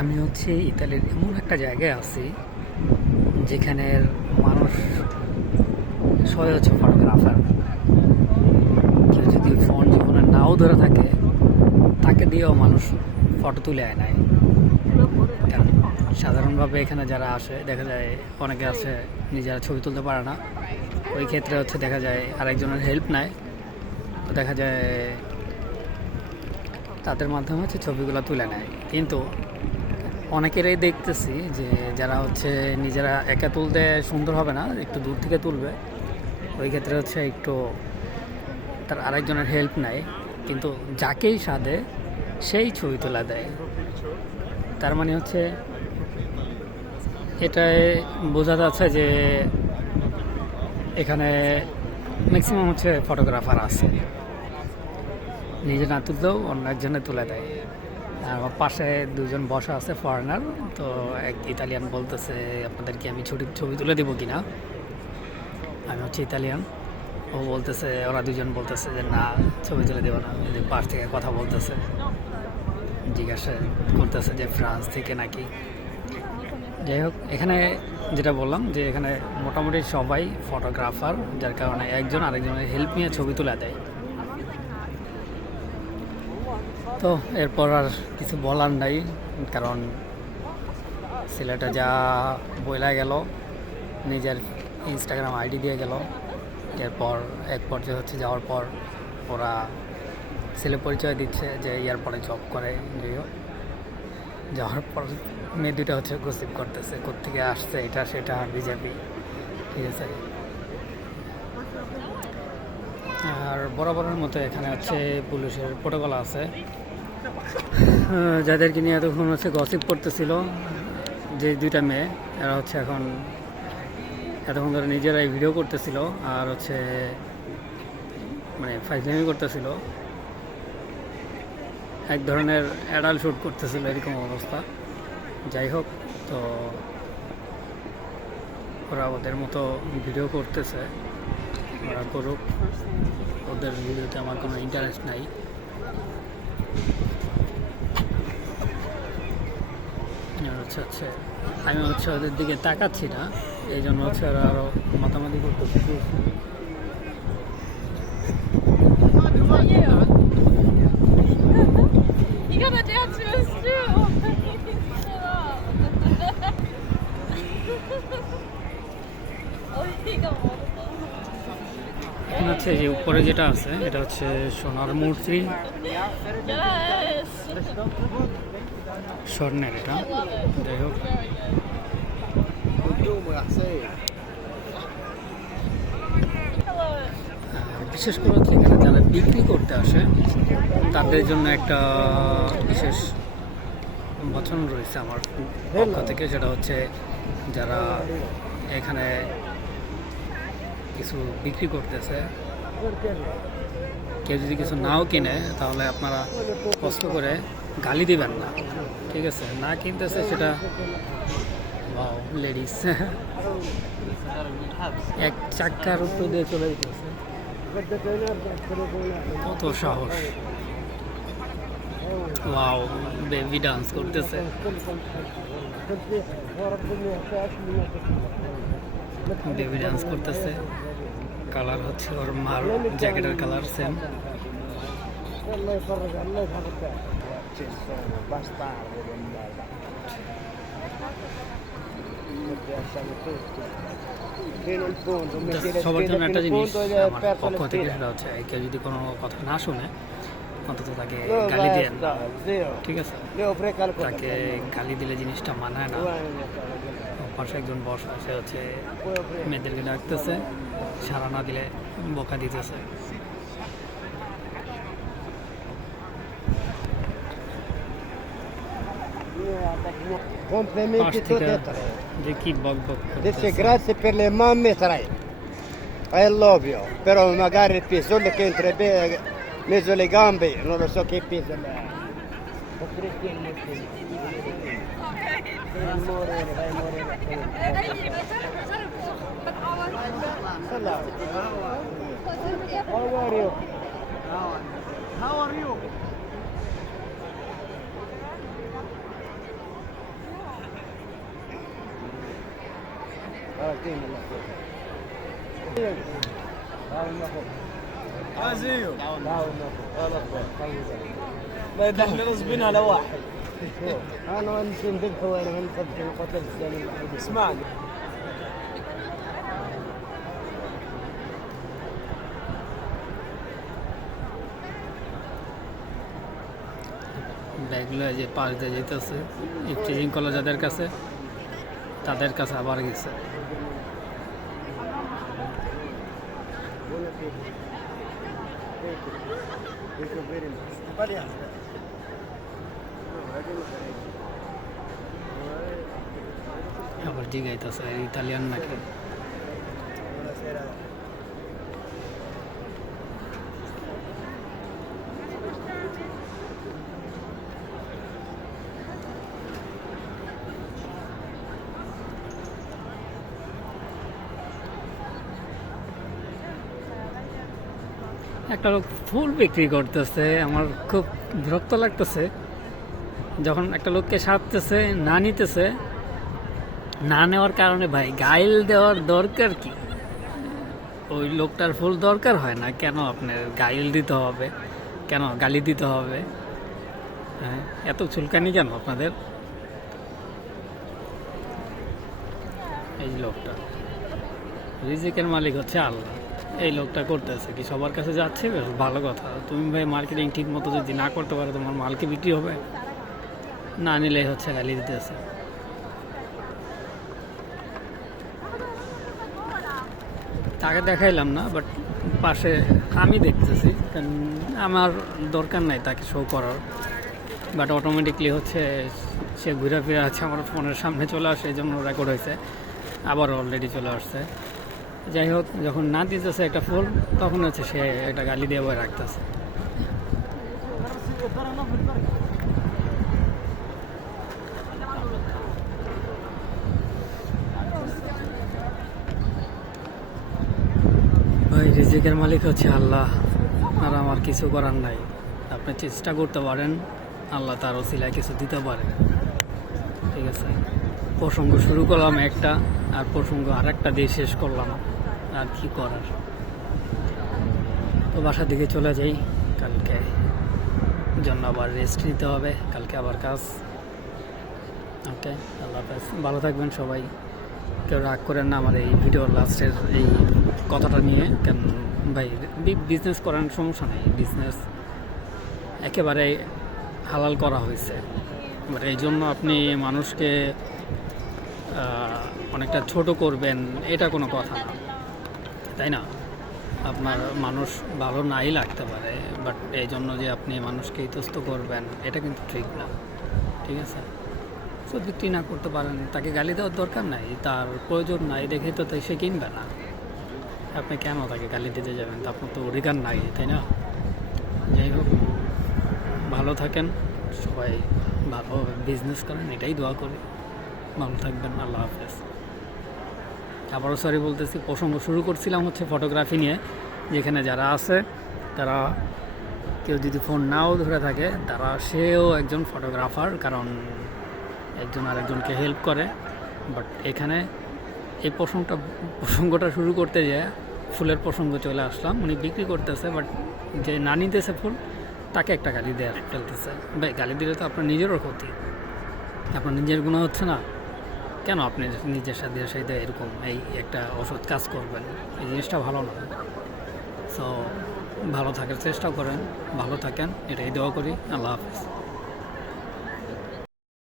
আমি হচ্ছে ইতালির এমন একটা জায়গায় আছি যেখানের মানুষ সবাই হচ্ছে ফটোগ্রাফার। কেউ যদি ফোন জীবনে নাও ধরে থাকে তাকে দিয়েও মানুষ ফটো তুলে নেয়। কারণ সাধারণভাবে এখানে যারা আসে দেখা যায় অনেকে আছে নিজেরা ছবি তুলতে পারে না, ওই ক্ষেত্রে হচ্ছে দেখা যায় আরেকজনের হেল্প নেয়। তো দেখা যায় তাদের মাধ্যমে হচ্ছে ছবিগুলো তুলে নেয়। কিন্তু অনেকেরই দেখতেছি যে যারা হচ্ছে নিজেরা একা তুলতে সুন্দর হবে না, একটু দূর থেকে তুলবে, ওই ক্ষেত্রে হচ্ছে একটু তার আরেকজনের হেল্প নেয়, কিন্তু যাকেই সাধে সেই ছবি তোলা দেয়। তার মানে হচ্ছে এটাই বোঝা যাচ্ছে যে এখানে ম্যাক্সিমাম হচ্ছে ফটোগ্রাফার আছে, নিজে না তুললেও অন্য একজনে তুলে দেয়। আর আমার পাশে দুজন বসা আছে ফরেনার, তো এক ইতালিয়ান বলতেছে আপনাদেরকে আমি ছবি তুলে দেবো কিনা। আমি হচ্ছে ইতালিয়ান, ও বলতেছে, ওরা দুজন বলতেছে যে না ছবি তুলে দেবো না। পাশ থেকে কথা বলতেছে, জিজ্ঞাসা করতেছে যে ফ্রান্স থেকে নাকি। যাই হোক, এখানে যেটা বললাম যে এখানে মোটামুটি সবাই ফটোগ্রাফার, যার কারণে একজন আরেকজনের হেল্প নিয়ে ছবি তুলে দেয়। তো এরপর আর কিছু বলার নাই, কারণ ছেলেটা যা বইলা গেল, নিজের ইনস্টাগ্রাম আইডি দিয়ে গেল। এরপর এক পর্যায়ে হচ্ছে যাওয়ার পর ওরা ছেলে পরিচয় দিচ্ছে যে এয়ারপোর্টে জব করে। যাই হোক, যাওয়ার পর মেয়ে দুটো হচ্ছে গসিপ করতেছে কোত্থেকে আসছে, এটা সেটা বিজেপি, ঠিক আছে। আর বরাবরের মতো এখানে হচ্ছে পুলিশের প্রোটোকল আছে, যাদেরকে নিয়ে এতক্ষণ হচ্ছে গসিপ করতেছিল যে দুইটা মেয়ে, এরা হচ্ছে এখন এতক্ষণ ধরে নিজেরাই ভিডিও করতেছিল আর হচ্ছে মানে ফাইজলামি করতেছিল, এক ধরনের অ্যাডাল্ট শ্যুট করতেছিল, এরকম অবস্থা। যাই হোক, তো ওরা ওদের মতো ভিডিও করতেছে, ওরা করুক, ওদের ভিডিওতে আমার কোনো ইন্টারেস্ট নাই। হচ্ছে আমি হচ্ছে ওদের দিকে তাকাচ্ছি না, এই জন্য হচ্ছে ওরা আরও মাতামাতি করতেছে। এখন হচ্ছে যে উপরে যেটা আছে এটা হচ্ছে সোনার মূর্তি, স্বর্ণের এটা। যাই হোক, বিশেষ করে হচ্ছে এখানে যারা বিক্রি করতে আসে তাদের জন্য একটা বিশেষ বচন রয়েছে আমার পক্ষ থেকে, সেটা হচ্ছে যারা এখানে কিছু বিক্রি করতেছে, কেউ যদি কিছু নাও কিনে তাহলে আপনারা কষ্ট করে গালি দিবেন না, ঠিক আছে। না কিনতেছে সেটা লেডিস এক চাক্কার উপর দিয়ে চলে যেতেছে, কত সাহস! ওয়াও, বেবি ডান্স করতেছে। বেবি ডান্স করতেছে, কালার হচ্ছে ওর মার জ্যাকেটের কালার সেম। সবার জন্য একটা জিনিস আমার পক্ষ থেকে, সেটা হচ্ছে কেউ যদি কোনো কথা না শুনে অন্তত তাকে গালি দেন না, ঠিক আছে। তাকে গালি দিলে জিনিসটা মানায় না। পাশে একজন বস আছে, হচ্ছে মেয়েদেরকে ডাকতেছে, সারা না দিলে বকা দিতেছে। Complimenti tutti e tre. যে কি বক বক Dice grazie per le mamme tre. I love you. Però magari il pisone che entra bene mezzo le gambe, non lo so che pesa. Potresti vai morire. Hello. How are you? How are you? يعطينا الله خير. عزيز تعاون. لا يدخل غصبنا على واحد. انا نمشي نذبح وانا نخبط قتل الزلمه. اسمعني ব্যাগগুলো এই যে পাশ দিয়ে যেতেছে এই training কলা যাদের কাছে তাদের কাছে আবার গেছে। আবার জিগাইতেছে ইতালিয়ান নাকি। একটা লোক ফুল বিক্রি করতেছে, আমার খুব বিরক্ত লাগতেছে যখন একটা লোককে সারতেছে না নিতেছে, না নেওয়ার কারণে ভাই গাইল দেওয়ার দরকার কি? ওই লোকটার ফুল দরকার হয় না, কেন আপনার গাইল দিতে হবে, কেন গালি দিতে হবে? হ্যাঁ, এত চুলকানি কেন আপনাদের? এই লোকটা রিজিকের মালিক হচ্ছে আল্লাহ, এই লোকটা করতেছে কি সবার কাছে যাচ্ছে, বেশ ভালো কথা। তুমি ভাই মার্কেটিং ঠিক মতো যদি না করতে পারো তোমার মালকে বিক্রি হবে না, নিলেই হচ্ছে গালি দিতেছে। তাকে দেখাইলাম না, বাট পাশে আমি দেখতেছি, কারণ আমার দরকার নাই তাকে শো করার, বাট অটোমেটিকলি হচ্ছে সে ঘুরে ফিরে আছে আমার ফোনের সামনে চলে আসে, এই জন্য রেকর্ড হয়েছে, আবার অলরেডি চলে আসছে। যাই হোক, যখন না দিতেছে একটা ফুল তখন হচ্ছে সে একটা গালি দিয়ে বয়ে রাখতেছে। ভাই রিজিকের মালিক হচ্ছে আল্লাহ, আর আমার কিছু করার নাই। আপনি চেষ্টা করতে পারেন, আল্লাহ তার ওসিলায় কিছু দিতে পারে। ঠিক আছে, প্রসঙ্গ শুরু করলাম একটা, আর প্রসঙ্গ আর একটা দিয়ে শেষ করলাম, আর কি করার। তো বাসার দিকে চলে যাই, কালকে জন্য আবার রেস্ট নিতে হবে, কালকে আবার কাজ। ওকে, আল্লাহ হাফেজ, ভালো থাকবেন সবাই। কেউ রাগ করেন না আমার এই ভিডিওর লাস্টের এই কথাটা নিয়ে, কেন ভাই বিজনেস করার সমস্যা নেই, বিজনেস একেবারে হালাল করা হয়েছে, বাট এই জন্য আপনি মানুষকে অনেকটা ছোট করবেন এটা কোনো কথা না, তাই না? আপনার মানুষ ভালো নাই লাগতে পারে, বাট এই জন্য যে আপনি মানুষকে ইতস্ত করবেন এটা কিন্তু ঠিক না। ঠিক আছে, সো বিক্রি না করতে পারেন, তাকে গালি দেওয়ার দরকার নাই, তার প্রয়োজন নাই দেখে তো তাই সে কিনবে না। আপনি কেন তাকে গালি দিতে যাবেন? তা আপনার তো অধিকার নাই, তাই না? যাই হোক, ভালো থাকেন সবাই, ভালোভাবে বিজনেস করেন, এটাই দোয়া করি। ভালো থাকবেন, আল্লাহ হাফেজ। আবারও সরি বলতেছি, প্রসঙ্গ শুরু করছিলাম হচ্ছে ফটোগ্রাফি নিয়ে, যেখানে যারা আছে তারা কেউ যদি ফোন নাও ধরে থাকে, তারা সেও একজন ফটোগ্রাফার, কারণ একজন আরেকজনকে হেল্প করে। বাট এখানে এই প্রসঙ্গটা শুরু করতে যেয়ে ফুলের প্রসঙ্গ চলে আসলাম। উনি বিক্রি করতেছে, বাট যে না নিতেছে ফুল তাকে একটা গালি দেওয়া ফেলতেছে। ভাই গালি দিলে তো আপনার নিজেরও ক্ষতি, আপনার নিজের গুণ হচ্ছে না, কেন আপনি নিজের সাথে এরকম এই একটা ওষুধ কাজ করবেন? এই জিনিসটা ভালো না। সো ভালো থাকার চেষ্টা করেন, ভালো থাকেন, এটাই দোয়া করি। আল্লাহ হাফেজ।